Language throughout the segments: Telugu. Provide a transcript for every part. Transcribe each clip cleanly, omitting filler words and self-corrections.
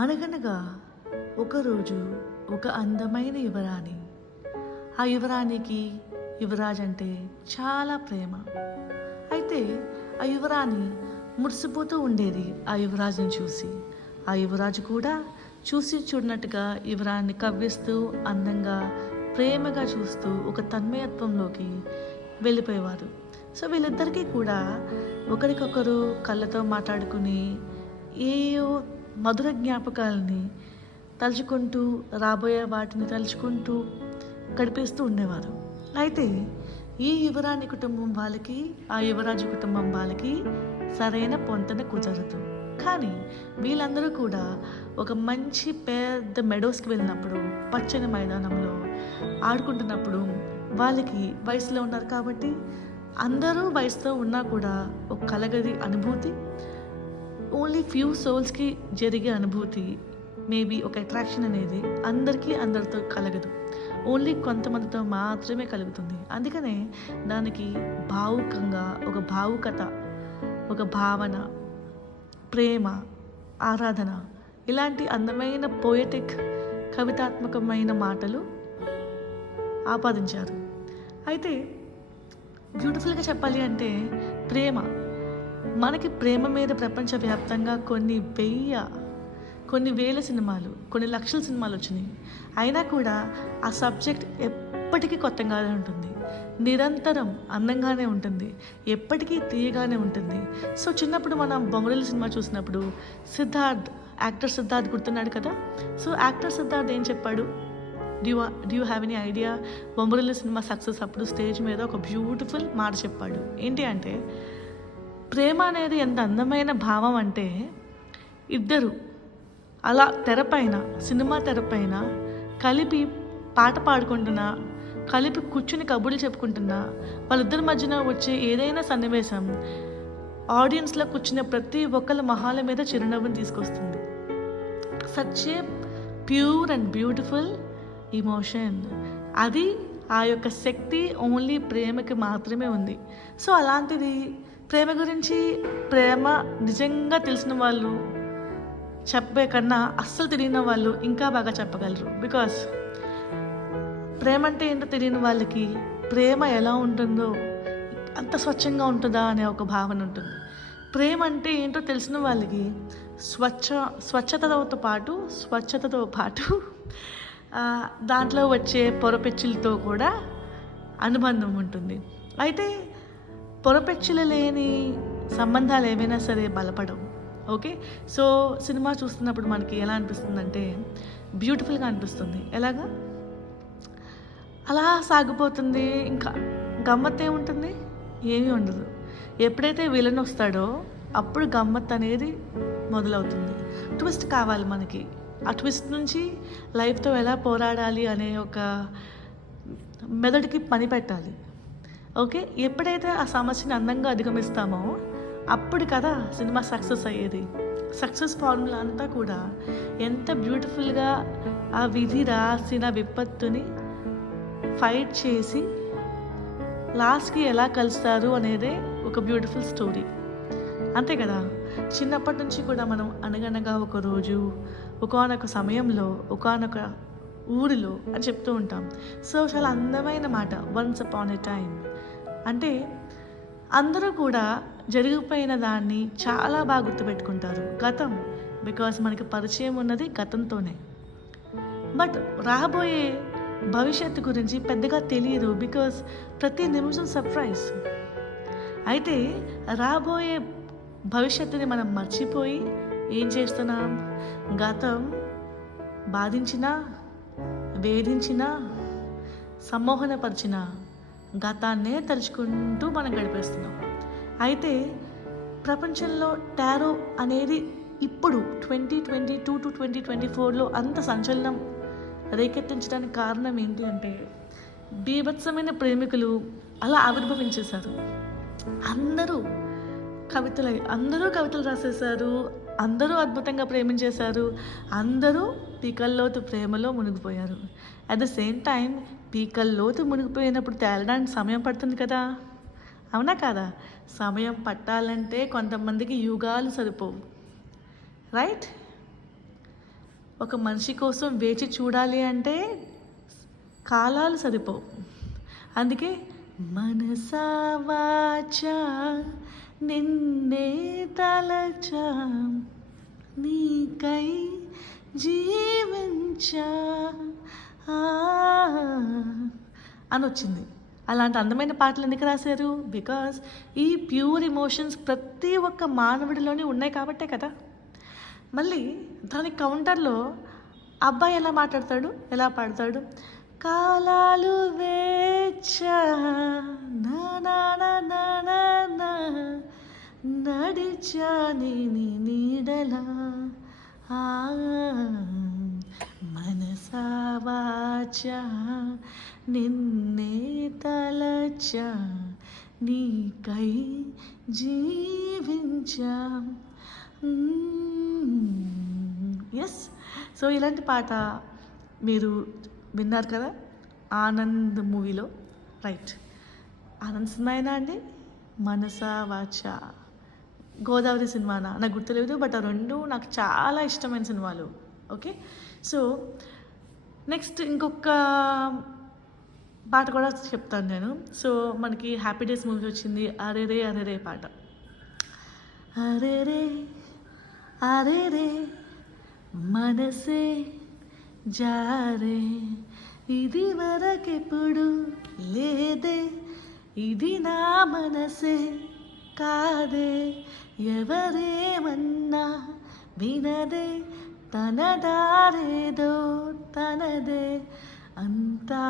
అనగనగా ఒకరోజు ఒక అందమైన యువరాణి. ఆ యువరాణికి యువరాజు అంటే చాలా ప్రేమ. అయితే ఆ యువరాణి మురిసిపోతూ ఉండేది ఆ యువరాజుని చూసి. ఆ యువరాజు కూడా చూసి చూడనట్టుగా యువరాణిని కవ్విస్తూ అందంగా ప్రేమగా చూస్తూ ఒక తన్మయత్వంలోకి వెళ్ళిపోయేవారు. సో వీళ్ళిద్దరికీ కూడా ఒకరికొకరు కళ్ళతో మాట్లాడుకుని ఏయో మధుర జ్ఞాపకాలని తలుచుకుంటూ రాబోయే వాటిని తలుచుకుంటూ గడిపేస్తూ ఉండేవారు. అయితే ఈ యువరాణి కుటుంబం వాళ్ళకి ఆ యువరాజు కుటుంబం వాళ్ళకి సరైన పొంతన కుదరదు. కానీ వీళ్ళందరూ కూడా ఒక మంచి పెద్ద మెడోస్కి వెళ్ళినప్పుడు పచ్చని మైదానంలో ఆడుకుంటున్నప్పుడు వాళ్ళకి వయసులో ఉన్నారు కాబట్టి అందరూ వయసులో ఉన్నా కూడా ఒక కలగది అనుభూతి, ఓన్లీ ఫ్యూ సోల్స్కి జరిగే అనుభూతి, మేబీ ఒక అట్రాక్షన్ అనేది అందరితో కలగదు, ఓన్లీ కొంతమందితో మాత్రమే కలుగుతుంది. అందుకనే దానికి భావుకంగా ఒక భావుకత, ఒక భావన, ప్రేమ, ఆరాధన ఇలాంటి అందమైన పోయటిక్ కవితాత్మకమైన మాటలు ఆపాదించారు. అయితే బ్యూటిఫుల్గా చెప్పాలి అంటే ప్రేమ, మనకి ప్రేమ మీద ప్రపంచవ్యాప్తంగా కొన్ని వేల సినిమాలు, కొన్ని లక్షల సినిమాలు వచ్చినాయి. అయినా కూడా ఆ సబ్జెక్ట్ ఎప్పటికీ కొత్తగానే ఉంటుంది, నిరంతరం అందంగానే ఉంటుంది, ఎప్పటికీ తీయగానే ఉంటుంది. సో చిన్నప్పుడు మనం బొమ్మరిల్లు సినిమా చూసినప్పుడు యాక్టర్ సిద్ధార్థ్ గుర్తున్నాడు కదా. సో యాక్టర్ సిద్ధార్థ్ ఏం చెప్పాడు, do you have any idea? Bommarillu cinema success అప్పుడు స్టేజ్ మీద ఒక బ్యూటిఫుల్ మాట చెప్పాడు. ఏంటి అంటే, ప్రేమ అనేది ఎంత అందమైన భావం అంటే ఇద్దరు అలా తెరపైన, సినిమా తెరపైన కలిపి పాట పాడుకుంటున్నా, కలిపి కూర్చుని కబుర్లు చెప్పుకుంటున్నా, వాళ్ళిద్దరి మధ్యన వచ్చే ఏదైనా సన్నివేశం ఆడియన్స్లో కూర్చున్న ప్రతి ఒక్కరి మొహాల మీద చిరునవ్వుని తీసుకొస్తుంది. Such a pure and beautiful emotion. అది ఆ యొక్క శక్తి ఓన్లీ ప్రేమకి మాత్రమే ఉంది. సో అలాంటిది ప్రేమ గురించి, ప్రేమ నిజంగా తెలిసిన వాళ్ళు చెప్పే కన్నా అస్సలు తెలియని వాళ్ళు ఇంకా బాగా చెప్పగలరు. బికాస్ ప్రేమ అంటే ఏంటో తెలియని వాళ్ళకి ప్రేమ ఎలా ఉంటుందో, అంత స్వచ్ఛంగా ఉంటుందా అనే ఒక భావన ఉంటుంది. ప్రేమ అంటే ఏంటో తెలిసిన వాళ్ళకి స్వచ్ఛతతో పాటు దాంట్లో వచ్చే పొరపెచ్చులతో కూడా అనుబంధం ఉంటుంది. అయితే పొరపెచ్చులు లేని సంబంధాలు ఏవైనా సరే బలపడవు. ఓకే, సో సినిమా చూస్తున్నప్పుడు మనకి ఎలా అనిపిస్తుందంటే బ్యూటిఫుల్గా అనిపిస్తుంది. ఎలాగా అలా సాగిపోతుంది, ఇంకా గమ్మత్ ఏముంటుంది, ఏమీ ఉండదు. ఎప్పుడైతే విలన్ వస్తాడో అప్పుడు గమ్మత్ అనేది మొదలవుతుంది. ట్విస్ట్ కావాలి మనకి. ఆ ట్విస్ట్ నుంచి లైఫ్తో ఎలా పోరాడాలి అనే ఒక మెదడుకి పని పెట్టాలి. ఓకే, ఎప్పుడైతే ఆ సమస్యని అందంగా అధిగమిస్తామో అప్పుడు కదా సినిమా సక్సెస్ అయ్యేది. సక్సెస్ ఫార్ములా అంతా కూడా ఎంత బ్యూటిఫుల్గా ఆ విధి రాసిన విపత్తుని ఫైట్ చేసి లాస్ట్కి ఎలా కలుస్తారు అనేదే ఒక బ్యూటిఫుల్ స్టోరీ, అంతే కదా. చిన్నప్పటి నుంచి కూడా మనం అనగనగా ఒక రోజు, ఒకానొక సమయంలో, ఒకానొక ఊరిలో అని చెప్తూ ఉంటాం. సో చాలా అందమైన మాట, వన్స్ అపాన్ ఎ టైం. అంటే అందరూ కూడా జరిగిపోయిన దాన్ని చాలా బాగా గుర్తుపెట్టుకుంటారు, గతం. బికాస్ మనకి పరిచయం ఉన్నది గతంతోనే. బట్ రాబోయే భవిష్యత్తు గురించి పెద్దగా తెలియదు, బికాస్ ప్రతి నిమిషం సర్ప్రైజ్. అయితే రాబోయే భవిష్యత్తుని మనం మర్చిపోయి ఏం చేస్తున్నాం, గతం బాధించినా, వేధించినా, సమ్మోహనపరిచిన గతాన్నే తలుచుకుంటూ మనం గడిపేస్తున్నాం. అయితే ప్రపంచంలో టారో అనేది ఇప్పుడు 2022 to 2024లో అంత సంచలనం రేకెత్తించడానికి కారణం ఏంటి అంటే, బీభత్సమైన ప్రేమికులు అలా ఆవిర్భవించేశారు. అందరూ కవితలు రాసేశారు, అందరూ అద్భుతంగా ప్రేమించేశారు, అందరూ పీకల్లోతు ప్రేమలో మునిగిపోయారు. అట్ ద సేమ్ టైం పీకల్లోతు మునిగిపోయినప్పుడు తేలడానికి సమయం పడుతుంది కదా, అవునా కాదా? సమయం పట్టాలంటే కొంతమందికి యుగాలు సరిపోవు, రైట్? ఒక మనిషి కోసం వేచి చూడాలి అంటే కాలాలు సరిపోవు. అందుకే మనసా వాచా నిన్నే తలచా నీకై జీవించా అని వచ్చింది. అలాంటి అందమైన పాటలు ఎందుకు రాశారు? బికాజ్ ఈ ప్యూర్ ఎమోషన్స్ ప్రతి ఒక్క మానవుడిలోనే ఉన్నాయి కాబట్టే కదా. మళ్ళీ దాని కౌంటర్లో అబ్బాయి ఎలా మాట్లాడతాడు, ఎలా పాడతాడు? కాలాలు వేచా నా నా నా నా నా నా, నడిచా నీ నీడలా మనసా వాచా నిన్నే తలచా నీకై జీవించా. ఎస్, సో ఇలాంటి పాట మీరు విన్నారు కదా ఆనంద్ మూవీలో, రైట్? ఆనంద్ సినిమా అయినా అండి, మనసా వాచా, గోదావరి సినిమానా నాకు గుర్తులేదు, బట్ ఆ రెండు నాకు చాలా ఇష్టమైన సినిమాలు. ఓకే, సో నెక్స్ట్ ఇంకొక పాట కూడా చెప్తాను నేను. సో మనకి హ్యాపీ డేస్ మూవీ వచ్చింది, అరేరే అరేరే పాట. అరేరే అరేరే మనసే జారే ఇది వరకెప్పుడు లేదే, ఇది నా మనసే కాదే, ఎవరేమన్నా వినదే, తన దారేదో తనదే, అంతా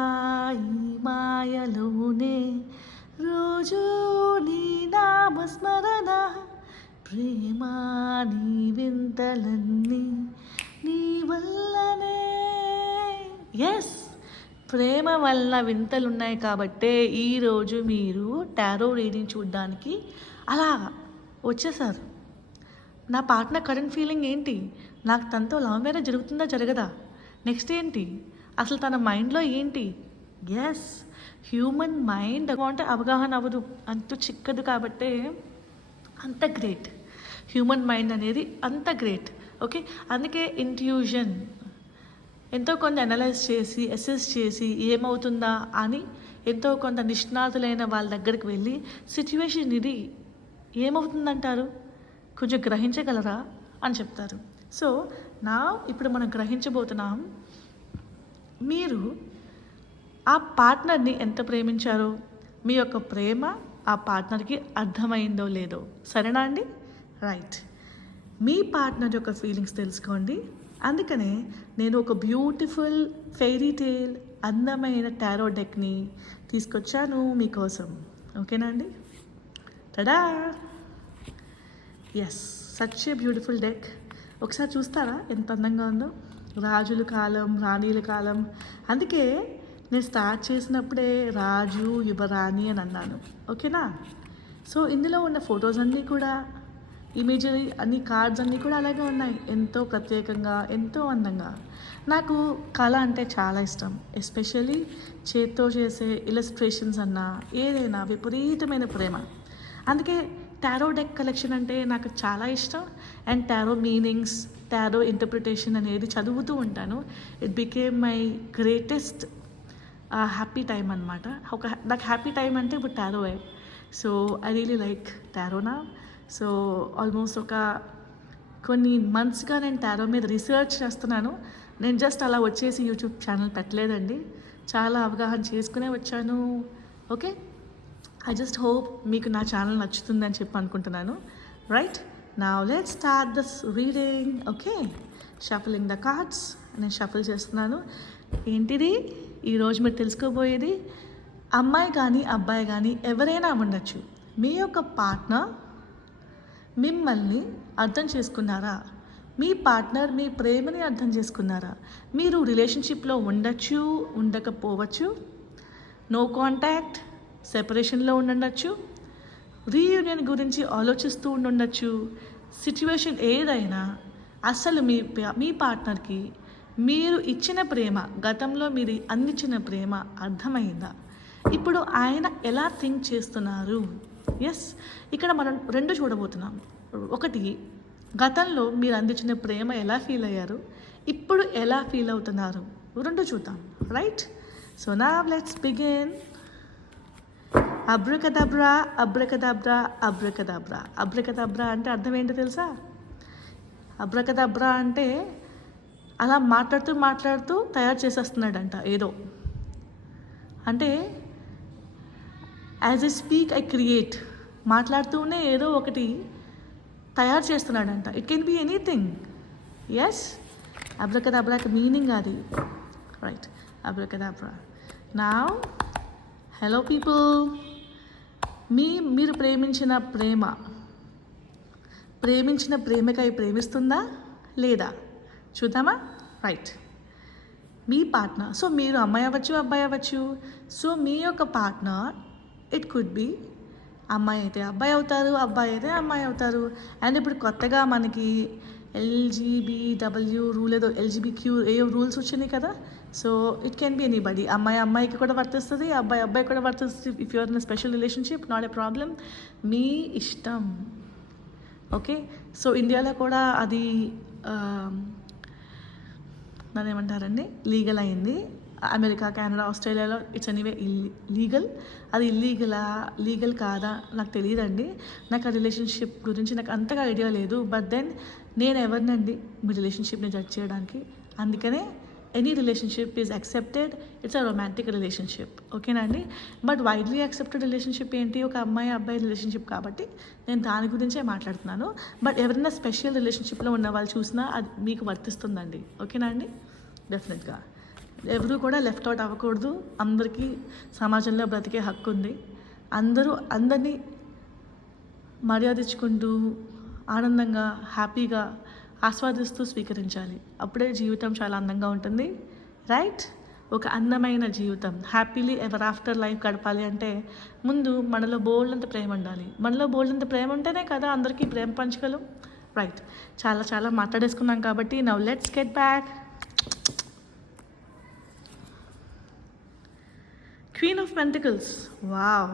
ఈ మాయలోనే రోజు నీ నామస్మరణ, ప్రేమ నీ వింతలన్నీ నీ వల్లనే. ఎస్, ప్రేమ వల్ల వింతలు ఉన్నాయి కాబట్టే ఈరోజు మీరు టారో రీడింగ్ చూడడానికి అలా వచ్చేసారు. నా పార్ట్నర్ కరెంట్ ఫీలింగ్ ఏంటి, నాకు తనతో లవ్ మ్యారేజ్ జరుగుతుందా జరగదా, నెక్స్ట్ ఏంటి, అసలు తన మైండ్లో ఏంటి? ఎస్, హ్యూమన్ మైండ్ అంటే అవగాహన అవ్వదు, అంత చిక్కదు కాబట్టే అంత గ్రేట్. హ్యూమన్ మైండ్ అనేది అంత గ్రేట్. ఓకే, అందుకే ఇంట్యూషన్ ఎంతో కొంత అనలైజ్ చేసి అసెస్ చేసి ఏమవుతుందా అని ఎంతో కొంత నిష్ణాతులైన వాళ్ళ దగ్గరికి వెళ్ళి సిచ్యువేషన్ ఇది ఏమవుతుందంటారు, కొంచెం గ్రహించగలరా అని చెప్తారు. సో నా ఇప్పుడు మనం గ్రహించబోతున్నాం, మీరు ఆ పార్ట్నర్ని ఎంత ప్రేమించారో, మీ యొక్క ప్రేమ ఆ పార్ట్నర్కి అర్థమైందో లేదో. సరేనా అండి? రైట్, మీ పార్ట్నర్ యొక్క ఫీలింగ్స్ తెలుసుకోండి. అందుకనే నేను ఒక బ్యూటిఫుల్ ఫెయిరీ టేల్ అందమైన టారో డెక్ని తీసుకొచ్చాను మీకోసం. ఓకేనా అండి? Tada! Yes, such a beautiful deck. ఒకసారి చూస్తారా ఎంత అందంగా ఉందో? రాజుల కాలం, రాణీల కాలం. అందుకే నేను స్టార్ట్ చేసినప్పుడే రాజు యువరాణి అని అన్నాను. ఓకేనా? సో ఇందులో ఉన్న ఫొటోస్ అన్నీ కూడా, ఇమేజరీ అన్ని కార్డ్స్ అన్నీ కూడా అలాగే ఉన్నాయి, ఎంతో ప్రత్యేకంగా, ఎంతో అందంగా. నాకు కళ అంటే చాలా ఇష్టం, ఎస్పెషల్లీ చేత్తో చేసే ఇలస్ట్రేషన్స్ అన్నా ఏదైనా విపరీతమైన ప్రేమ. అందుకే టారో డెక్ కలెక్షన్ అంటే నాకు చాలా ఇష్టం. And tarot meanings, tarot interpretation అనేది చదువుతూ ఉంటాను. It became my greatest happy time అనమాట. నాకు హ్యాపీ టైం అంటే ఇప్పుడు టారోయే. సో ఐ రియలీ లైక్ టారోనా. సో ఆల్మోస్ట్ ఒక కొన్ని మంత్స్గా నేను టారో మీద రీసెర్చ్ చేస్తున్నాను. నేను జస్ట్ అలా వచ్చేసి యూట్యూబ్ ఛానల్ పెట్టలేదండి, చాలా అవగాహన చేసుకునే వచ్చాను. ఓకే, ఐ జస్ట్ హోప్ మీకు నా ఛానల్ నచ్చుతుందని చెప్పి అనుకుంటున్నాను. Right, now let's start this reading. Okay, shuffling the cards. నేను షఫల్ చేస్తున్నాను. ఏంటిది ఈరోజు మీరు తెలుసుకోబోయేది? అమ్మాయి కానీ అబ్బాయి కానీ ఎవరైనా ఉండొచ్చు. మీ యొక్క పార్ట్నర్ మిమ్మల్ని అర్థం చేసుకున్నారా? మీ పార్ట్నర్ మీ ప్రేమని అర్థం చేసుకున్నారా? మీరు రిలేషన్షిప్లో ఉండొచ్చు, ఉండకపోవచ్చు, నో కాంటాక్ట్, సెపరేషన్లో ఉండొచ్చు, రీయూనియన్ గురించి ఆలోచిస్తూ ఉండొచ్చు. సిచ్యువేషన్ ఏదైనా అసలు మీ పార్ట్నర్కి మీరు ఇచ్చిన ప్రేమ, గతంలో మీరు అందించిన ప్రేమ అర్థమైందా? ఇప్పుడు ఆయన ఎలా థింక్ చేస్తున్నారు? ఎస్, ఇక్కడ మనం రెండు చూడబోతున్నాం. ఒకటి గతంలో మీరు అందించిన ప్రేమ ఎలా ఫీల్ అయ్యారు, ఇప్పుడు ఎలా ఫీల్ అవుతున్నారు, రెండు చూద్దాం. రైట్? సో నా let's begin. Abracadabra abracadabra abracadabra. Abracadabra అంటే అర్థం ఏంటో తెలుసా? అబ్రకదబ్రా అంటే అలా మాట్లాడుతూ తయారు చేసేస్తున్నాడంట ఏదో. అంటే as a speak I create, మాట్లాడుతూనే ఏదో ఒకటి తయారు చేస్తున్నాడంట. It can be anything. Yes, అబ్రకదబ్రాకి మీనింగ్ అది. Right, abracadabra. Now hello people, మీరు ప్రేమించిన ప్రేమికై ప్రేమిస్తుందా లేదా చూద్దామా? రైట్, మీ పార్ట్నర్. సో మీరు అమ్మాయి అవ్వచ్చు, అబ్బాయి అవ్వచ్చు. సో మీ యొక్క పార్ట్నర్ ఇట్ కుడ్ బి అమ్మాయి అయితే అబ్బాయి అవుతారు, అబ్బాయి అయితే అమ్మాయి అవుతారు. అండ్ ఇప్పుడు కొత్తగా మనకి LGBTQ రూల్ ఏదో LGBTQ ఏవో రూల్స్ వచ్చినాయి కదా. So it can be anybody. అమ్మాయికి కూడా వర్తిస్తుంది, అబ్బాయి కూడా వర్తిస్తుంది. If you're in special relationship, not a problem, మీ ఇష్టం. ఓకే, సో ఇండియాలో కూడా అది దాని ఏమంటారండి, లీగల్ అయింది. అమెరికా, కెనడా, ఆస్ట్రేలియాలో ఇట్స్ ఎనీవే లీగల్. అది లీగల్ కాదా నాకు తెలియదండి. నాకు ఆ రిలేషన్షిప్ గురించి నాకు అంతగా ఐడియా లేదు. బట్ దెన్ నేను ఎవరినండి మీ రిలేషన్షిప్ని జడ్జ్ చేయడానికి? అందుకనే any relationship is accepted, it's a romantic relationship. ఓకేనా అండి? బట్ వైడ్లీ యాక్సెప్టెడ్ రిలేషన్షిప్ ఏంటి? ఒక అమ్మాయి అబ్బాయి రిలేషన్షిప్. కాబట్టి నేను దాని గురించే మాట్లాడుతున్నాను. బట్ ఎవరైనా స్పెషల్ రిలేషన్షిప్లో ఉన్న వాళ్ళు చూసినా అది మీకు వర్తిస్తుందండి. ఓకేనా అండి? డెఫినెట్గా ఎవరు కూడా లెఫ్ట్ అవుట్ అవ్వకూడదు. అందరికీ సమాజంలో బ్రతికే హక్కు ఉంది. అందరినీ మర్యాదించుకుంటూ ఆనందంగా హ్యాపీగా ఆస్వాదిస్తూ స్వీకరించాలి. అప్పుడే జీవితం చాలా అందంగా ఉంటుంది. రైట్? ఒక అందమైన జీవితం, హ్యాపీలీ ఎవర్ ఆఫ్టర్ లైఫ్ గడపాలి అంటే ముందు మనలో బోల్డంత ప్రేమ ఉండాలి. మనలో బోల్డంత ప్రేమ ఉంటేనే కదా అందరికీ ప్రేమ పంచగలం. రైట్, చాలా మాట్లాడేసుకున్నాం కాబట్టి now let's get back. Queen of Pentacles. Wow.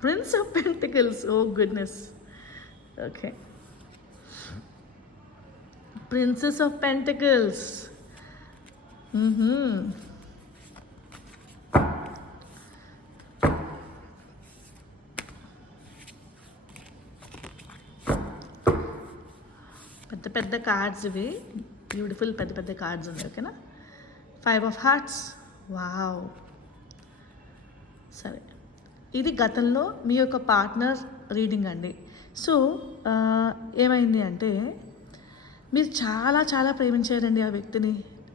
Prince of Pentacles. Oh goodness. Okay. Princess of Pentacles. పెద్ద కార్డ్స్ ఇవి. బ్యూటిఫుల్ పెద్ద కార్డ్స్ ఉన్నాయి. ఓకేనా? 5 of Hearts. వావ్. సరే, ఇది గతంలో మీ యొక్క పార్ట్నర్ రీడింగ్ అండి. సో ఏమైంది అంటే మీరు చాలా ప్రేమించారండి ఆ వ్యక్తిని,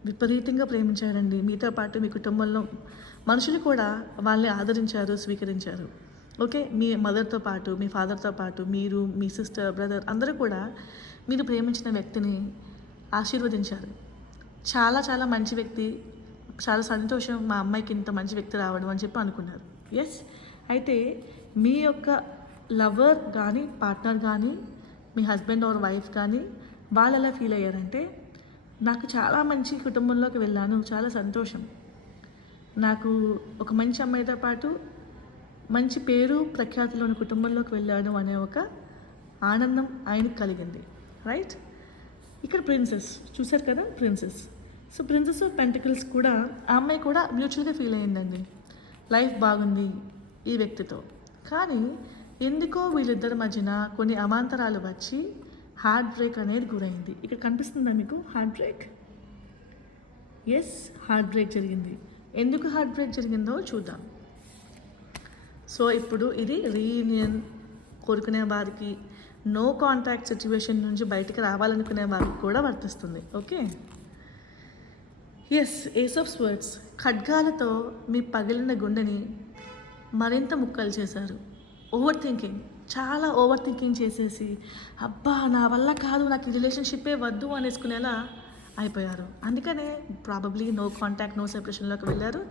విపరీతంగా ప్రేమించారండి. మీతో పాటు మీ కుటుంబంలో మనుషులు కూడా వాళ్ళని ఆదరించారు, స్వీకరించారు. ఓకే, మీ మదర్తో పాటు, మీ ఫాదర్తో పాటు, మీరు, మీ సిస్టర్, బ్రదర్ అందరూ కూడా మీరు ప్రేమించిన వ్యక్తిని ఆశీర్వదించారు. చాలా మంచి వ్యక్తి, చాలా సంతోషం మా అమ్మాయికి ఇంత మంచి వ్యక్తి రావడం అని చెప్పి అనుకున్నారు. ఎస్, అయితే మీ యొక్క లవర్ కానీ, పార్ట్నర్ కానీ, మీ హస్బెండ్ ఆర్ వైఫ్ కానీ వాళ్ళు ఎలా ఫీల్ అయ్యారంటే, నాకు చాలా మంచి కుటుంబంలోకి వెళ్ళాను, చాలా సంతోషం, నాకు ఒక మంచి అమ్మాయితో పాటు మంచి పేరు ప్రఖ్యాతులోని కుటుంబంలోకి వెళ్ళాను అనే ఒక ఆనందం ఆయనకు కలిగింది. రైట్? ఇక్కడ ప్రిన్సెస్ చూసారు కదా, princess. So princess of pentacles కూడా ఆ అమ్మాయి కూడా మ్యూచువల్గా ఫీల్ అయ్యిందండి. లైఫ్ బాగుంది ఈ వ్యక్తితో, కానీ ఎందుకో వీళ్ళిద్దరి మధ్యన కొన్ని అవాంతరాలు వచ్చి హార్ట్ బ్రేక్ అనేది గురైంది. ఇక్కడ కనిపిస్తుందా మీకు heartbreak? Yes, heartbreak జరిగింది. ఎందుకు హార్ట్ బ్రేక్ జరిగిందో చూద్దాం. సో ఇప్పుడు ఇది రీయూనియన్ కోరుకునే వారికి, నో కాంటాక్ట్ సిచ్యువేషన్ నుంచి బయటకు రావాలనుకునే వారికి కూడా వర్తిస్తుంది. Okay, yes. Ace of swords. ఖడ్గాలతో మీ పగిలిన గుండెని మరింత ముక్కలు చేశారు. చాలా ఓవర్ థింకింగ్ చేసేసి అబ్బా నా వల్ల కాదు, నాకు ఈ రిలేషన్షిప్పే వద్దు అనేసుకునేలా అయిపోయారు. అందుకనే ప్రాబబ్లీ నో కాంటాక్ట్, నో సెపరేషన్లోకి వెళ్ళారు.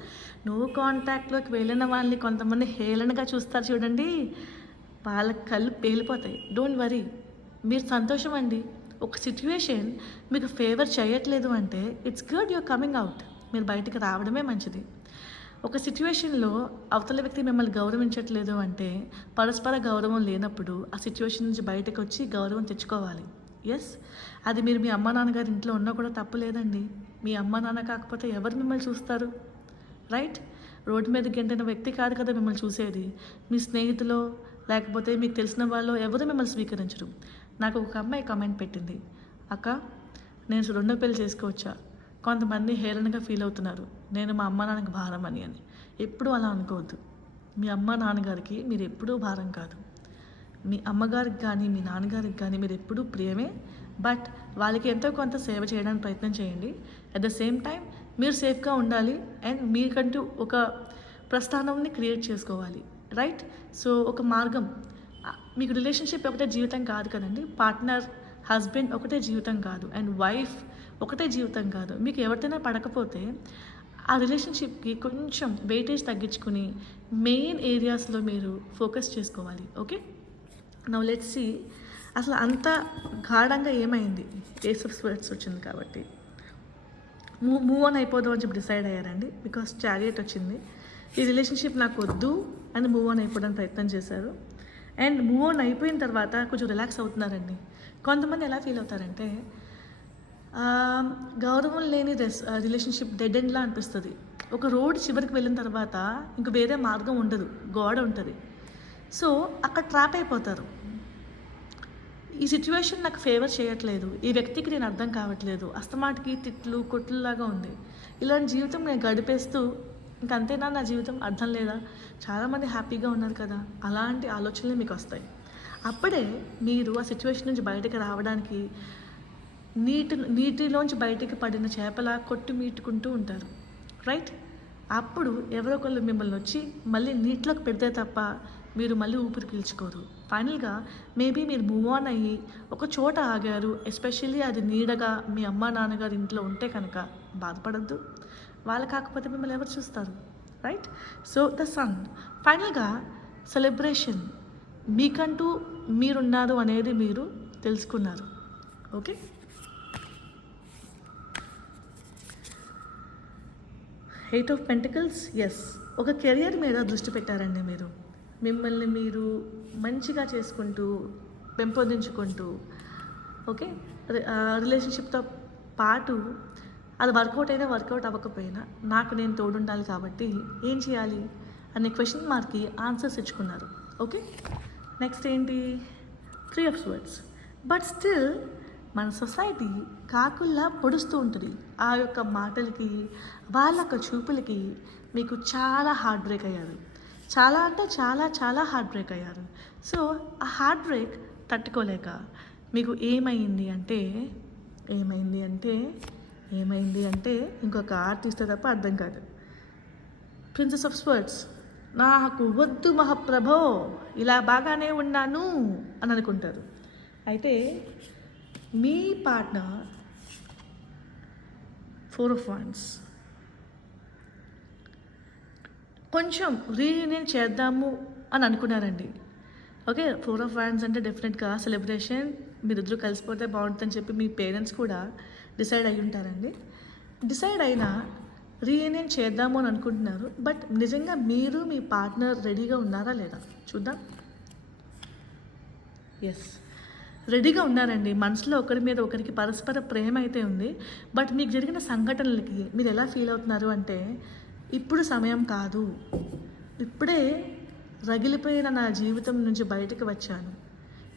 నో కాంటాక్ట్లోకి వెళ్ళిన వాళ్ళని కొంతమంది హేళనగా చూస్తారు చూడండి, వాళ్ళ కళ్ళు పేలిపోతాయి. డోంట్ వరీ, మీరు సంతోషం అండి. ఒక సిచ్యువేషన్ మీకు ఫేవర్ చేయట్లేదు అంటే it's good, you're coming out. మీరు బయటికి రావడమే మంచిది. ఒక సిట్యుయేషన్లో అవతల వ్యక్తి మిమ్మల్ని గౌరవించట్లేదు అంటే పరస్పర గౌరవం లేనప్పుడు ఆ సిట్యుయేషన్ నుంచి బయటకు వచ్చి గౌరవం తెచ్చుకోవాలి. ఎస్, అది మీరు మీ అమ్మ నాన్నగారి ఇంట్లో ఉన్నా కూడా తప్పు లేదండి. మీ అమ్మ నాన్న కాకపోతే ఎవరు మిమ్మల్ని చూస్తారు? రైట్? రోడ్డు మీద గెంటిన వ్యక్తి కాదు కదా మిమ్మల్ని చూసేది. మీ స్నేహితులో లేకపోతే మీకు తెలిసిన వాళ్ళు ఎవరు మిమ్మల్ని స్వీకరించరు. నాకు ఒక అమ్మాయి కామెంట్ పెట్టింది, అక్క నేను రెండో పెళ్లి చేసుకోవచ్చా? కొంతమంది హేళనగా ఫీల్ అవుతున్నారు నేను మా అమ్మ నాన్నకి భారం అని. ఎప్పుడూ అలా అనుకోవద్దు. మీ అమ్మ నాన్నగారికి మీరు ఎప్పుడూ భారం కాదు. మీ అమ్మగారికి కానీ మీ నాన్నగారికి కానీ మీరు ఎప్పుడూ ప్రియమే. బట్ వాళ్ళకి ఎంతో కొంత సేవ చేయడానికి ప్రయత్నం చేయండి. అట్ ద సేమ్ టైం మీరు సేఫ్గా ఉండాలి అండ్ మీకంటూ ఒక ప్రస్థానాన్ని క్రియేట్ చేసుకోవాలి. రైట్? సో ఒక మార్గం, మీకు రిలేషన్షిప్ ఒకటే జీవితం కాదు కదండి. పార్ట్నర్, హస్బెండ్ ఒకటే జీవితం కాదు అండ్ వైఫ్ ఒకటే జీవితం కాదు. మీకు ఎవరితోనే పడకపోతే ఆ రిలేషన్షిప్కి కొంచెం వెయిటేజ్ తగ్గించుకుని మెయిన్ ఏరియాస్లో మీరు ఫోకస్ చేసుకోవాలి. ఓకే, నౌ లెట్స్ సీ అసలు అంత గాఢంగా ఏమైంది. ఏస్ ఆఫ్ స్వర్డ్స్ వచ్చింది కాబట్టి మూవ్ ఆన్ అయిపోదాం అని చెప్పి డిసైడ్ అయ్యారండి. బికాస్ చారియట్ వచ్చింది. ఈ రిలేషన్షిప్ నాకు వద్దు అని మూవ్ ఆన్ అయిపోవడానికి ప్రయత్నం చేశారు. అండ్ మూవ్ ఆన్ అయిపోయిన తర్వాత కొంచెం రిలాక్స్ అవుతున్నారండి. కొంతమంది ఎలా ఫీల్ అవుతారంటే గౌరవం లేని రిలేషన్షిప్ డెడ్ ఎండ్లా అనిపిస్తుంది. ఒక రోడ్ చివరికి వెళ్ళిన తర్వాత ఇంక వేరే మార్గం ఉండదు, గోడ ఉంటుంది. సో అక్కడ ట్రాప్ అయిపోతారు. ఈ సిచ్యువేషన్ నాకు ఫేవర్ చేయట్లేదు, ఈ వ్యక్తికి నేను అర్థం కావట్లేదు, అస్తమాటికి తిట్లు కొట్లులాగా ఉంది, ఇలాంటి జీవితం నేను గడిపేస్తూ ఇంకంతేనా నా జీవితం, అర్థం లేదా, చాలామంది హ్యాపీగా ఉన్నారు కదా, అలాంటి ఆలోచనలు మీకు వస్తాయి. అప్పుడే మీరు ఆ సిచ్యువేషన్ నుంచి బయటకు రావడానికి నీటిలోంచి బయటికి పడిన చేపలా కొట్టు మీటుకుంటూ ఉంటారు. రైట్? అప్పుడు ఎవరో ఒకళ్ళు మిమ్మల్ని వచ్చి మళ్ళీ నీటిలోకి పెడితే తప్ప మీరు మళ్ళీ ఊపిరి పీల్చుకోరు. ఫైనల్గా మేబీ మీరు మూవ్ ఆన్ అయ్యి ఒక చోట ఆగారు, ఎస్పెషల్లీ అది నీడగా మీ అమ్మ నాన్నగారు ఇంట్లో ఉంటే కనుక బాధపడద్దు. వాళ్ళు కాకపోతే మిమ్మల్ని ఎవరు చూస్తారు? రైట్? సో ద సన్ ఫైనల్గా సెలబ్రేషన్, మీకంటూ మీరున్నారు అనేది మీరు తెలుసుకున్నారు. Okay, eight of pentacles. Yes, ఒక కెరియర్ మీద దృష్టి పెట్టారండి మీరు. మిమ్మల్ని మీరు మంచిగా చేసుకుంటూ పెంపొందించుకుంటూ, ఓకే, రిలేషన్షిప్తో పాటు అది వర్కౌట్ అయినా వర్కౌట్ అవ్వకపోయినా నాకు నేను తోడుండాలి కాబట్టి ఏం చేయాలి అనే క్వశ్చన్ మార్క్కి ఆన్సర్స్ ఇచ్చుకున్నారు. ఓకే, నెక్స్ట్ ఏంటి? 3 of Swords. బట్ స్టిల్ మన సొసైటీ కాకుల్లా పొడుస్తూ ఉంటుంది. ఆ యొక్క మాటలకి వాళ్ళ యొక్క చూపులకి మీకు చాలా హార్ట్ బ్రేక్ అయ్యారు. చాలా అంటే చాలా చాలా హార్ట్ బ్రేక్ అయ్యారు. సో ఆ హార్ట్ బ్రేక్ తట్టుకోలేక మీకు ఏమైంది అంటే ఇంకొక ఆర్ట్ తీస్తే తప్ప అర్థం కాదు. ప్రిన్సెస్ ఆఫ్ స్వర్డ్స్, నాకు వద్దు మహాప్రభో, ఇలా బాగానే ఉన్నాను అని అనుకుంటారు. అయితే మీ పార్ట్నర్ 4 of Wands కొంచెం రీయూనియన్ చేద్దాము అని అనుకున్నారండి. ఓకే, 4 of Wands అంటే డెఫినెట్గా సెలబ్రేషన్, మీరిద్దరూ కలిసిపోతే బాగుంటుందని చెప్పి మీ పేరెంట్స్ కూడా డిసైడ్ అయ్యి ఉంటారండి. డిసైడ్ అయినా రీయూనియన్ చేద్దాము అని అనుకుంటున్నారు. బట్ నిజంగా మీరు మీ పార్ట్నర్ రెడీగా ఉన్నారా లేదా చూద్దాం. ఎస్, రెడీగా ఉన్నారండి. మనసులో ఒకరి మీద ఒకరికి పరస్పర ప్రేమ అయితే ఉంది. బట్ మీకు జరిగిన సంఘటనలకి మీరు ఎలా ఫీల్ అవుతున్నారు అంటే, ఇప్పుడు సమయం కాదు, ఇప్పుడే రగిలిపోయిన నా జీవితం నుంచి బయటకు వచ్చాను,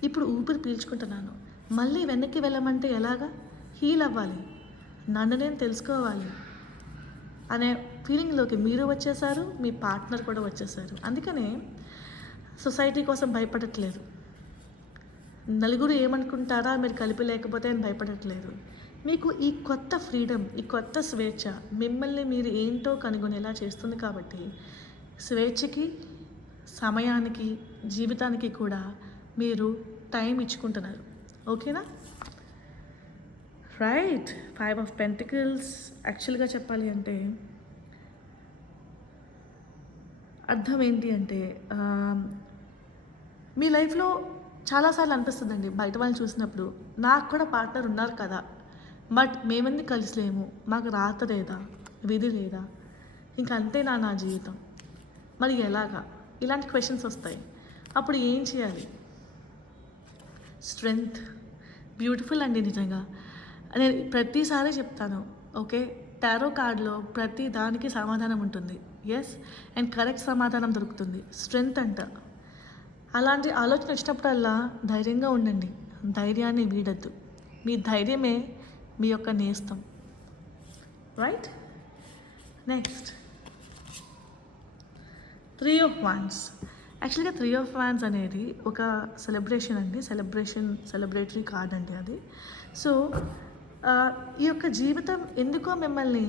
ఇప్పుడు ఊపిరి పీల్చుకుంటున్నాను, మళ్ళీ వెనక్కి వెళ్ళమంటే ఎలాగా? హీల్ అవ్వాలి, నన్ను నేను తెలుసుకోవాలి అనే ఫీలింగ్లోకి మీరు వచ్చేసారు, మీ పార్ట్నర్ కూడా వచ్చేసారు. అందుకనే సొసైటీ కోసం భయపడట్లేదు, నలుగురు ఏమనుకుంటారా మీరు కలిపి లేకపోతే అని భయపడట్లేదు. మీకు ఈ కొత్త ఫ్రీడమ్, ఈ కొత్త స్వేచ్ఛ మిమ్మల్ని మీరు ఏంటో కనుగొనేలా చేస్తుంది. కాబట్టి స్వేచ్ఛకి, సమయానికి, జీవితానికి కూడా మీరు టైం ఇచ్చుకుంటున్నారు. ఓకేనా? రైట్. 5 of Pentacles యాక్చువల్గా చెప్పాలి అంటే అర్థం ఏంటి అంటే, మీ లైఫ్లో చాలాసార్లు అనిపిస్తుందండి బయట వాళ్ళని చూసినప్పుడు, నాకు కూడా పార్ట్నర్ ఉన్నారు కదా, బట్ మేమెందుకు కలిసిలేము, మాకు రాత లేదా, విధి లేదా, ఇంకా అంతేనా నా జీవితం, మరి ఎలాగా, ఇలాంటి క్వశ్చన్స్ వస్తాయి. అప్పుడు ఏం చేయాలి? స్ట్రెంగ్త్ బ్యూటిఫుల్ అండి నిజంగా. నేను ప్రతిసారి చెప్తాను, ఓకే, టారో కార్డ్లో ప్రతి దానికి సమాధానం ఉంటుంది. ఎస్, అండ్ కరెక్ట్ సమాధానం దొరుకుతుంది. స్ట్రెంగ్త్ అంట. అలాంటి ఆలోచన వచ్చినప్పుడల్లా ధైర్యంగా ఉండండి, ధైర్యాన్ని వీడద్దు. మీ ధైర్యమే మీ యొక్క నేస్తం. రైట్? Next 3 of Wands. యాక్చువల్గా 3 of Wands అనేది ఒక సెలబ్రేషన్ అండి, సెలబ్రేటరీ కార్డ్ అండి అది. సో ఈ యొక్క జీవితం ఎందుకో మిమ్మల్ని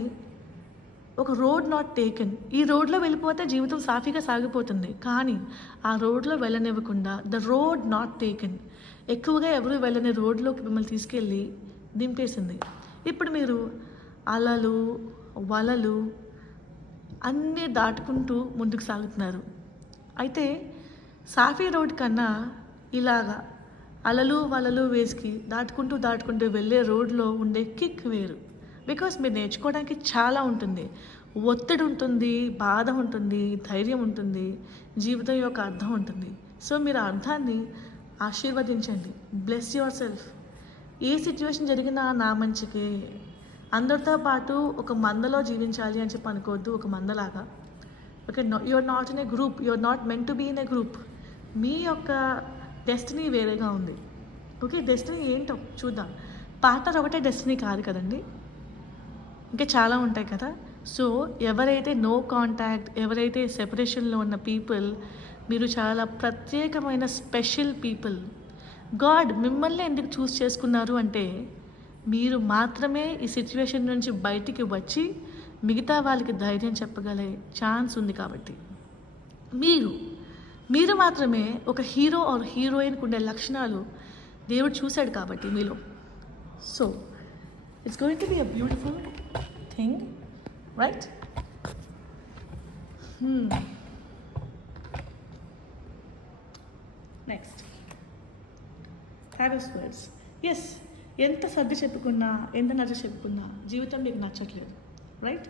ఒక రోడ్ నాట్ టేకెన్, ఈ రోడ్లో వెళ్ళిపోతే జీవితం సాఫీగా సాగిపోతుంది, కానీ ఆ రోడ్లో వెళ్ళనివ్వకుండా ద రోడ్ నాట్ టేకెన్, ఎక్కువగా ఎవరు వెళ్ళని రోడ్లోకి మిమ్మల్ని తీసుకెళ్ళి దింపేసింది. ఇప్పుడు మీరు అలలు వలలు అన్నీ దాటుకుంటూ ముందుకు సాగుతున్నారు. అయితే సాఫీ రోడ్ కన్నా ఇలాగా అలలు వలలు వేసుకి దాటుకుంటూ వెళ్ళే రోడ్లో ఉండే కిక్ వేరు. బికాస్ మీరు నేర్చుకోవడానికి చాలా ఉంటుంది, ఒత్తిడి ఉంటుంది, బాధ ఉంటుంది, ధైర్యం ఉంటుంది, జీవితం యొక్క అర్థం ఉంటుంది. సో మీరు ఆ అర్థాన్ని ఆశీర్వదించండి. Bless your self. A situation జరిగినా నా మంచికే. అందరితో పాటు ఒక మందలో జీవించాలి అని చెప్పి అనుకోవద్దు, ఒక మందలాగా. Okay, you're not in a group, you're not meant to be in a group. మీ యొక్క డెస్టినీ వేరేగా ఉంది. ఓకే, డెస్టినీ ఏంటో చూద్దాం. పార్ట్నర్ ఒకటే డెస్టినీ కాదు కదండి, ఇంకా చాలా ఉంటాయి కదా. సో ఎవరైతే నో కాంటాక్ట్, ఎవరైతే సెపరేషన్లో ఉన్న పీపుల్, మీరు చాలా ప్రత్యేకమైన స్పెషల్ పీపుల్. గాడ్ మిమ్మల్ని ఎందుకు చూస్ చేసుకున్నారు అంటే మీరు మాత్రమే ఈ సిచ్యువేషన్ నుంచి బయటికి వచ్చి మిగతా వాళ్ళకి ధైర్యం చెప్పగలే ఛాన్స్ ఉంది. కాబట్టి మీరు మాత్రమే ఒక హీరో ఆర్ హీరోయిన్కి ఉండే లక్షణాలు దేవుడు చూశాడు కాబట్టి మీలో. So it's going to be a beautiful thing, right? Next tarots words. Yes, ఎంత సర్ది చెప్పుకున్నా, ఎంత నచ్చ చెప్పుకున్నా జీవితం మీకు నచ్చట్లేదు, రైట్?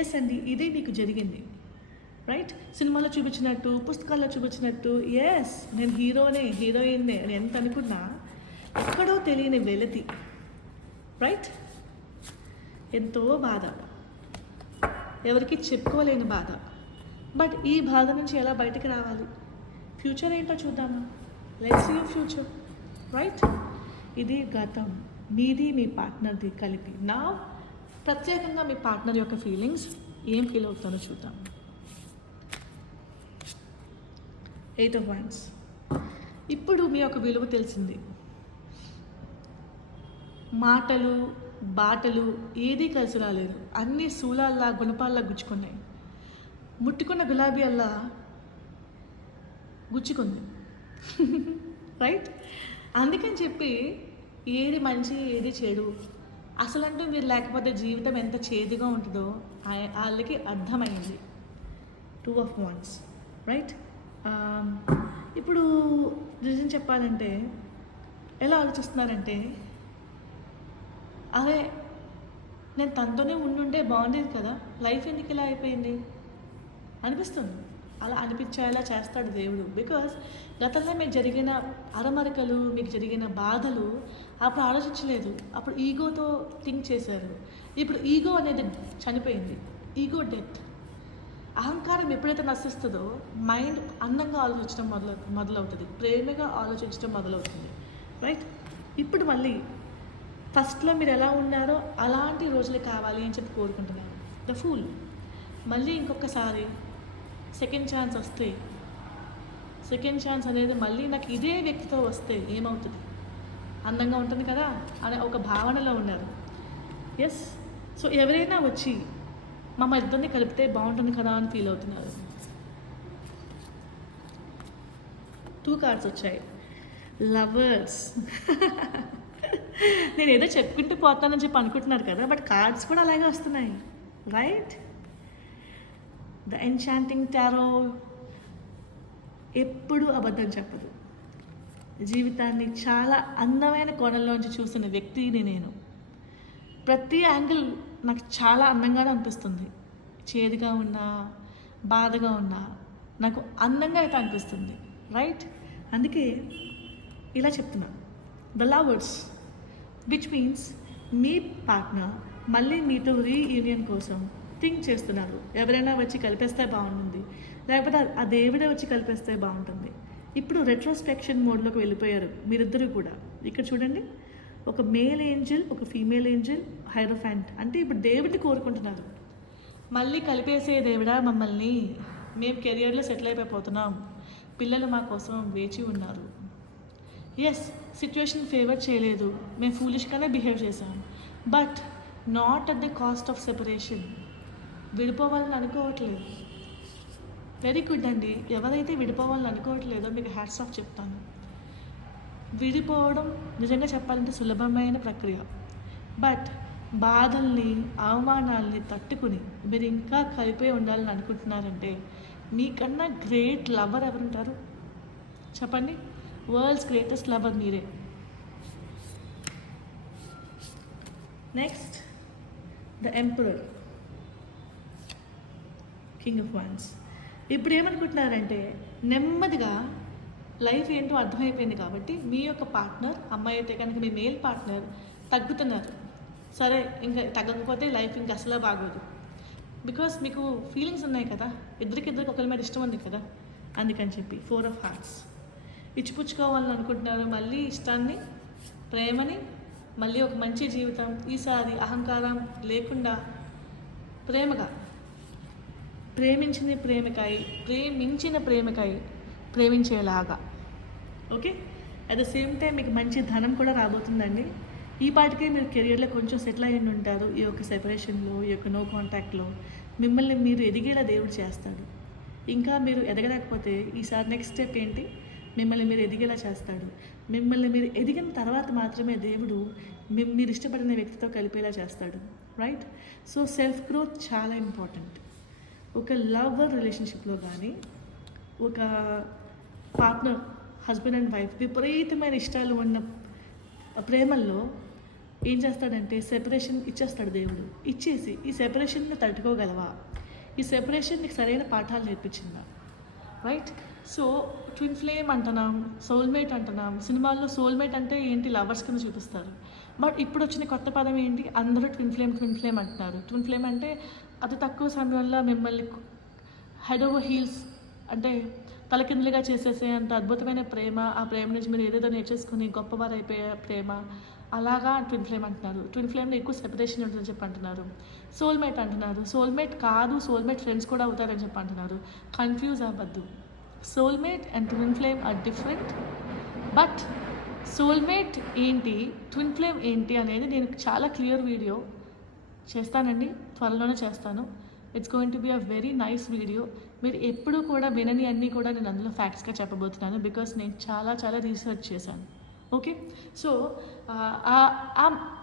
ఎస్ అండి, ఇదే మీకు జరిగింది, రైట్? సినిమాలో చూపించినట్టు, పుస్తకాల్లో చూపించినట్టు, ఎస్ నేను హీరోయిన్నే అని ఎంత అనుకున్నా ఎక్కడో తెలియని వెలతి, రైట్? ఎంతో బాధ, ఎవరికి చెప్పుకోలేని బాధ. బట్ ఈ బాధ నుంచి ఎలా బయటకు రావాలి? ఫ్యూచర్ ఏంటో చూద్దామా? Let's see future, right? ఇది గతం, మీది మీ పార్ట్నర్ది కలిపి. నా ప్రత్యేకంగా మీ పార్ట్నర్ యొక్క ఫీలింగ్స్ ఏం ఫీల్ అవుతానో చూద్దాం. 8 of Wands. ఇప్పుడు మీ యొక్క విలువ తెలిసింది. మాటలు బాటలు ఏదీ కలిసి రాలేదు, అన్నీ శూలాల్లా గుణపాల్లా గుచ్చుకున్నాయి. ముట్టుకున్న గులాబీ అల్లా గుచ్చుకుంది, రైట్? అందుకని చెప్పి ఏది మంచి ఏది చెడు అసలంటూ మీరు లేకపోతే జీవితం ఎంత చేదుగా ఉంటుందో వాళ్ళకి అర్థమైంది. 2 of Wands, రైట్? ఇప్పుడు రీజన్ చెప్పాలంటే ఎలా ఆలోచిస్తున్నారంటే, అదే నేను తనతోనే ఉండుంటే బాగుండేది కదా, లైఫ్ ఎందుకు ఇలా అయిపోయింది అనిపిస్తుంది. అలా అనిపించేలా చేస్తాడు దేవుడు. బికాజ్ గతంలో మీకు జరిగిన అరమరకలు, మీకు జరిగిన బాధలు అప్పుడు ఆలోచించలేదు, అప్పుడు ఈగోతో థింక్ చేశారు. ఇప్పుడు ఈగో అనేది చనిపోయింది, ఈగో డెత్. అహంకారం ఎప్పుడైతే నశిస్తుందో మైండ్ అందంగా ఆలోచించడం మొదలవుతుంది, ప్రేమగా ఆలోచించడం మొదలవుతుంది, రైట్? ఇప్పుడు మళ్ళీ ఫస్ట్లో మీరు ఎలా ఉన్నారో అలాంటి రోజులు కావాలి అని చెప్పి కోరుకుంటున్నాను. The fool. మళ్ళీ ఇంకొకసారి సెకండ్ ఛాన్స్ వస్తే, సెకండ్ ఛాన్స్ అనేది మళ్ళీ నాకు ఇదే వ్యక్తితో వస్తే ఏమవుతుంది, అందంగా ఉంటుంది కదా అనే ఒక భావనలో ఉన్నారు. ఎస్, సో ఎవరైనా వచ్చి మా ఇద్దరిని కలిపితే బాగుంటుంది కదా అని ఫీల్ అవుతున్నారు. 2 cards వచ్చాయి. లవర్స్. నేను ఏదో చెప్పుకుంటూ పోతానని చెప్పి అనుకుంటున్నారు కదా, బట్ కార్డ్స్ కూడా అలాగే వస్తున్నాయి, రైట్? ద ఎన్చాంటింగ్ టారో ఎప్పుడూ అబద్ధం చెప్పదు. జీవితాన్ని చాలా అందమైన కోణంలోంచి చూసిన వ్యక్తిని నేను. ప్రతి యాంగిల్ నాకు చాలా అందంగానే అనిపిస్తుంది. చేదుగా ఉన్నా, బాధగా ఉన్నా నాకు అందంగా అయితే అనిపిస్తుంది, రైట్? అందుకే ఇలా చెప్తున్నా. The lovers, which means me partner మళ్ళీ మీతో రీయూనియన్ కోసం థింక్ చేస్తున్నారు. ఎవరైనా వచ్చి కలిపేస్తే బాగుంటుంది, లేకపోతే ఆ దేవుడే వచ్చి కలిపేస్తే బాగుంటుంది. ఇప్పుడు రెట్రోస్పెక్షన్ మోడ్లోకి వెళ్ళిపోయారు మీరిద్దరూ కూడా. ఇక్కడ చూడండి, ఒక మేల్ ఏంజల్, ఒక ఫీమేల్ ఏంజల్, హైరోఫాంట్. అంటే ఇప్పుడు దేవుడిని కోరుకుంటున్నారు, మళ్ళీ కలిపేసే దేవుడా మమ్మల్ని, మేము కెరియర్లో సెటిల్ అయిపోతున్నాం, పిల్లలు మా కోసం వేచి ఉన్నారు. ఎస్, సిచ్యువేషన్ ఫేవర్ చేయలేదు, మేము ఫూలిష్గానే బిహేవ్ చేశాం, but not at the cost of separation. విడిపోవాలని అనుకోవట్లేదు. వెరీ గుడ్ అండి. ఎవరైతే విడిపోవాలని అనుకోవట్లేదో మీకు హ్యాట్స్ ఆఫ్ చెప్తాను. విడిపోవడం నిజంగా చెప్పాలంటే సులభమైన ప్రక్రియ, బట్ బాధల్ని, అవమానాల్ని తట్టుకుని మీరు ఇంకా కలిపే ఉండాలని అనుకుంటున్నారంటే మీకన్నా గ్రేట్ లవర్ ఎవరుంటారు చెప్పండి? వరల్డ్స్ గ్రేటెస్ట్ లవర్ మీరే. Next, the emperor, king of wands. ఇప్పుడు ఏమనుకుంటున్నారంటే నెమ్మదిగా లైఫ్ ఏంటో అర్థమైపోయింది కాబట్టి మీ యొక్క పార్ట్నర్, అమ్మాయి అయితే కనుక మీ మేల్ పార్ట్నర్ తగ్గుతున్నారు. సరే, ఇంకా తగ్గకపోతే లైఫ్ ఇంకా అసలు బాగోదు. బికాస్ మీకు ఫీలింగ్స్ ఉన్నాయి కదా, ఇద్దరికి ఒకరి మీద ఇష్టం ఉంది కదా, అందుకని చెప్పి 4 of Hearts ఇచ్చిపుచ్చుకోవాలని అనుకుంటున్నారు. మళ్ళీ ఇష్టాన్ని, ప్రేమని, మళ్ళీ ఒక మంచి జీవితం, ఈసారి అహంకారం లేకుండా ప్రేమగా, ప్రేమించిన ప్రేమికాయ ప్రేమించేలాగా. Okay, at the same time మీకు మంచి ధనం కూడా రాబోతుందండి. ఈ పాటికే మీరు కెరియర్లో కొంచెం సెటిల్ అయ్యి ఉంటారు. ఈ యొక్క సెపరేషన్లో, ఈ యొక్క నో కాంటాక్ట్లో మిమ్మల్ని మీరు ఎదిగేలా దేవుడు చేస్తాడు. ఇంకా మీరు ఎదగలేకపోతే ఈసారి నెక్స్ట్ స్టెప్ ఏంటి? మిమ్మల్ని మీరు ఎదిగేలా చేస్తాడు. మిమ్మల్ని మీరు ఎదిగిన తర్వాత మాత్రమే దేవుడు మీరు ఇష్టపడిన వ్యక్తితో కలిపేలా చేస్తాడు, రైట్? సో సెల్ఫ్ గ్రోత్ చాలా ఇంపార్టెంట్. ఒక లవర్ రిలేషన్షిప్లో కానీ, ఒక పార్ట్నర్, హస్బెండ్ అండ్ వైఫ్ విపరీతమైన ఇష్టాలు ఉన్న ప్రేమల్లో ఏం చేస్తాడంటే సెపరేషన్ ఇచ్చేస్తాడు దేవుడు. ఇచ్చేసి ఈ సెపరేషన్ని తట్టుకోగలవా, ఈ సెపరేషన్ నీకు సరైన పాఠాలు నేర్పించిందా, రైట్? సో ట్విన్ ఫ్లేమ్ అంటున్నాం, సోల్మేట్ అంటున్నాం. సినిమాల్లో సోల్మేట్ అంటే ఏంటి, లవర్స్ కింద చూపిస్తారు. బట్ ఇప్పుడు వచ్చిన కొత్త పదం ఏంటి, అందరూ ట్విన్ ఫ్లేమ్ అంటున్నారు. ట్విన్ ఫ్లేమ్ అంటే అతి తక్కువ సమయంలో మిమ్మల్ని హెడ్ ఓవర్ హీల్స్ అంటే తలకిందులుగా చేసేసే అంత అద్భుతమైన ప్రేమ, ఆ ప్రేమ నుంచి మీరు ఏదేదో నేర్చేసుకుని గొప్పవారు అయిపోయే ప్రేమ, అలాగా ట్విన్ ఫ్లేమ్ అంటున్నారు. ట్విన్ ఫ్లేమ్లో ఎక్కువ సెపరేషన్ ఉంటుందని చెప్పి అంటున్నారు. సోల్మేట్ అంటున్నారు. సోల్మేట్ కాదు, సోల్మేట్ ఫ్రెండ్స్ కూడా అవుతారని చెప్పి అంటున్నారు. కన్ఫ్యూజ్ అవ్వద్దు. Soulmate and twin flame are different. But soulmate ఏంటి, ట్విన్ ఫ్లేమ్ ఏంటి అనేది నేను చాలా క్లియర్ వీడియో చేస్తానండి, త్వరలోనే చేస్తాను. It's going to be a very nice video. మీరు ఎప్పుడు కూడా వినని అన్నీ కూడా నేను అందులో ఫ్యాక్ట్స్గా చెప్పబోతున్నాను, బికాస్ నేను చాలా రీసెర్చ్ చేశాను. ఓకే, సో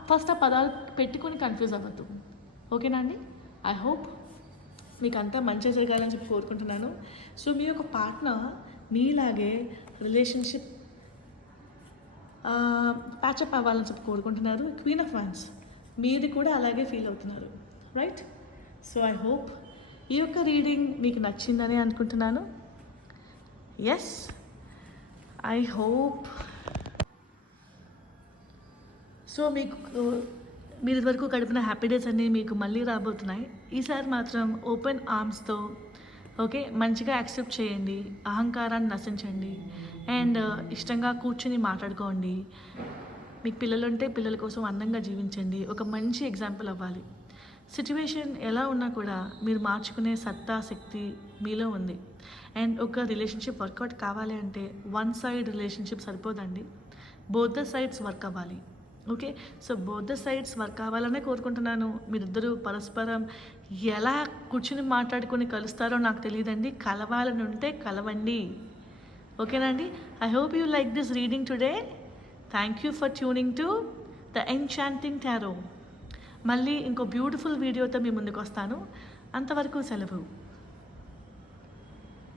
ఫస్ట్ ఆ పదాలు పెట్టుకొని కన్ఫ్యూజ్ అవ్వద్దు, ఓకేనా అండి? ఐ హోప్ మీకు అంతా మంచి జరగాలని చెప్పి కోరుకుంటున్నాను. సో మీ యొక్క పార్ట్నర్ మీలాగే రిలేషన్షిప్ ప్యాచప్ అవ్వాలని చెప్పి కోరుకుంటున్నారు. క్వీన్ ఆఫ్ వాన్స్ మీది కూడా అలాగే ఫీల్ అవుతున్నారు, రైట్? సో ఐ హోప్ ఈ యొక్క రీడింగ్ మీకు నచ్చిందని అనుకుంటున్నాను. Yes, I hope. సో మీరు ఇదివరకు గడిపిన హ్యాపీ డేస్ అన్నీ మీకు మళ్ళీ రాబోతున్నాయి. ఈసారి మాత్రం ఓపెన్ ఆర్మ్స్తో, ఓకే, మంచిగా యాక్సెప్ట్ చేయండి, అహంకారాన్ని నశించండి, అండ్ ఇష్టంగా కూర్చుని మాట్లాడుకోండి. మీకు పిల్లలు ఉంటే పిల్లల కోసం అందంగా జీవించండి. ఒక మంచి ఎగ్జాంపుల్ అవ్వాలి. సిచ్యువేషన్ ఎలా ఉన్నా కూడా మీరు మార్చుకునే సత్తా, శక్తి మీలో ఉంది. అండ్ ఒక రిలేషన్షిప్ వర్కౌట్ కావాలి అంటే వన్ సైడ్ రిలేషన్షిప్ సరిపోదండి, బోత్ ద సైడ్స్ వర్క్ అవ్వాలి. Okay, so both the sides work అవ్వాలనే కోరుకుంటున్నాను. మీరిద్దరూ పరస్పరం ఎలా కూర్చుని మాట్లాడుకొని కలుస్తారో నాకు తెలియదండి. కలవాలని ఉంటే కలవండి, ఓకేనండి? I hope you like this reading today. Thank you for tuning to the enchanting tarot. మళ్ళీ ఇంకో బ్యూటిఫుల్ వీడియోతో మీ ముందుకు వస్తాను. అంతవరకు సెలవు.